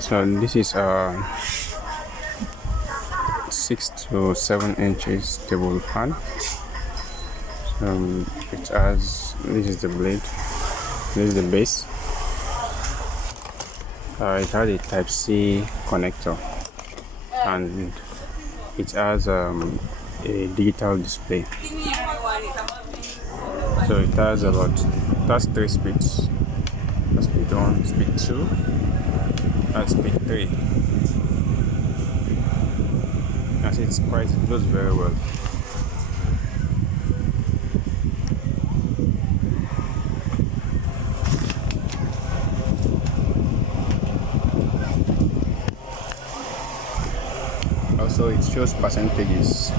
So this is 6 to 7 inches table fan. It has, this is the blade, this is the base. It has a Type C connector, and it has a digital display. So that's 3 speeds. That's speed 1, speed 2, and speed 3. As it's quite, it goes very well. Also, it shows percentages.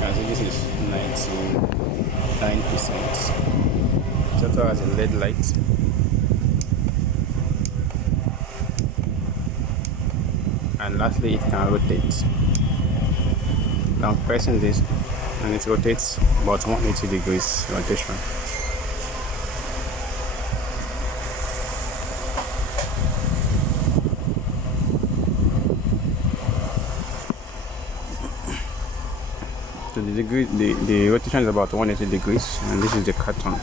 As this is 99%. It also has a LED light. And lastly, it can rotate. Now pressing this, and it rotates about 180 degrees rotation. So the rotation is about 180 degrees, and this is the carton.